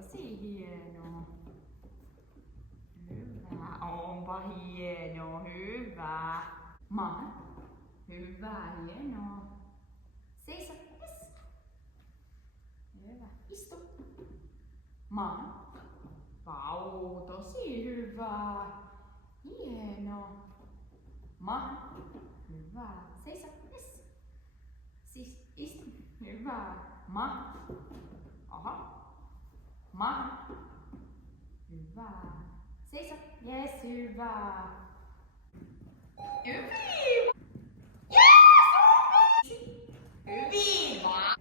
Tosi hienoa. Hyvä. Onpa hienoa. Hyvä. Maan. Hyvä. Hienoa. Seiso. Yes. Hyvä. Istu. Maan. Vau. Tosi hyvä. Hienoa. Maan. Hyvä. Seiso. Yes. Siis istu. Hyvä. Maan. Aha. Maan. Hyvä. Seiso. Yes, hyvä. Hyvin. Yes! Hyvin vaan.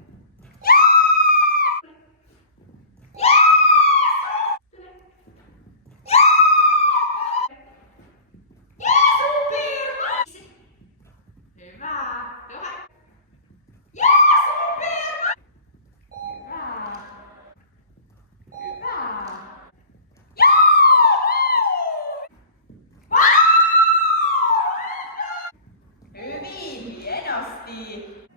Hyvin hienosti.